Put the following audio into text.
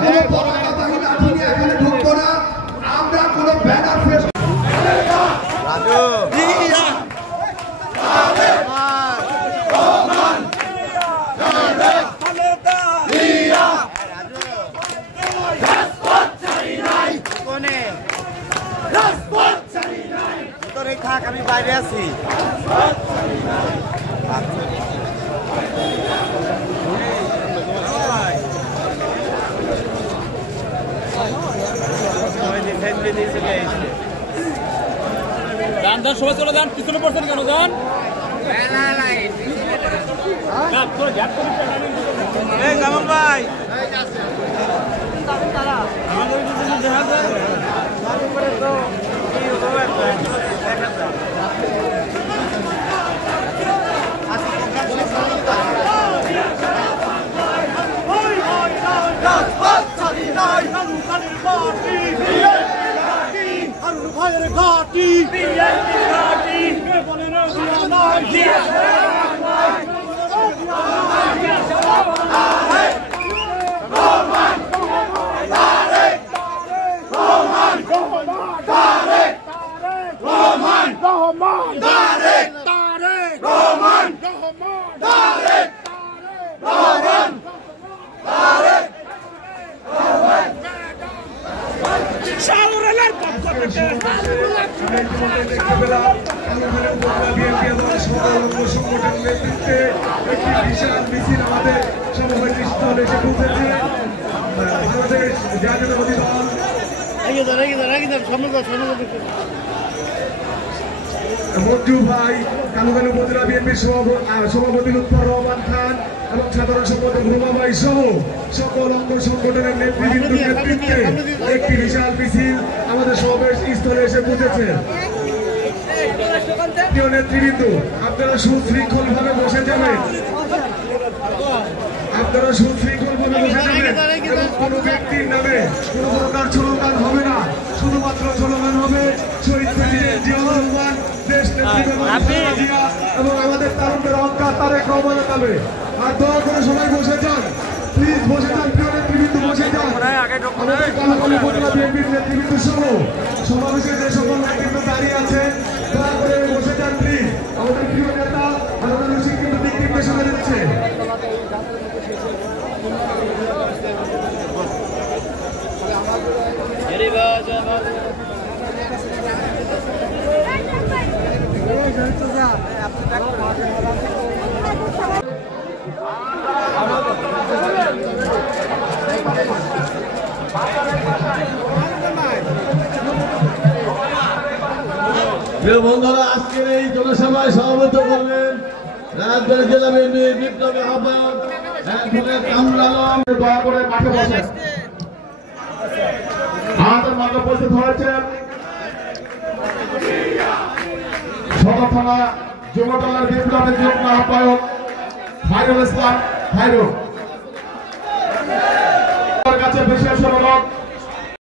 কোনো পতাকাবাহী লাঠি নিয়ে এখানে ঢুকবো না, আমরা কোনো ব্যানার ফেস রাজু থাক, আমি বাইরে আছি। সবাই চলে যান, পিছনে পড়ছেন কেন? যান কামাল ভাই, মঞ্জু ভাই, কালুকালু উপজেলা বিএনপির সভাপতি লুৎফর রহমান খান এবং সাধারণ সম্পাদক রুমা ভাই সহ সকল অঙ্গ সংগঠনের নেতৃবৃন্দের নেতৃত্বে একটি বিশাল মিছিল আমাদের সমাবেশ স্থলে এসে পৌঁছেছে। নেতৃবৃন্দ, আপনারা সুশৃঙ্খল ভাবে বসে যাবেন, আপনারা সুশৃঙ্খল ভাবে বসে যাবেন এবং কোনো ব্যক্তির নামে কোনো প্রকার স্লোগান হবে না, শুধুমাত্র স্লোগান হবে শহীদ প্রেসিডেন্ট জিয়াউর রহমান, দেশ নেত্রী জিয়া এবং আমাদের তারুণ্যের অহংকার তারেক রহমানের নামে। আর দয়া করে সবাই বসে যান, প্লিজ বসে যান, প্রিয় নেতৃবৃন্দ বসে যান। আমাদের কালুকালু উপজেলা বিএনপির নেতৃবৃন্দ সহ সমাবেশে যে সকল নেতৃত্ব দাঁড়িয়ে আছেন, দয়া করে বসে যান প্লিজ। আমাদের প্রিয় নেতা আমাদের রসিক কিন্তু দিক নির্দেশনা দিচ্ছে। প্রিয় বন্ধুরা, আজকের এই জনসভায় সভাপতিত্ব করবেন রাজবাড়ী জেলা বিএনপির বিপ্লবী আহ্বায়ক কামরুল আলম। দয়া করে মাঠে বসেন। আমাদের মাঠে উপস্থিত হয়েছেন সদর থানা যুবদলের বিপ্লবী যুগ্ম আহ্বায়ক খায়রুল ইসলাম খায়রুল। কাছে বিশেষ অনুরোধ,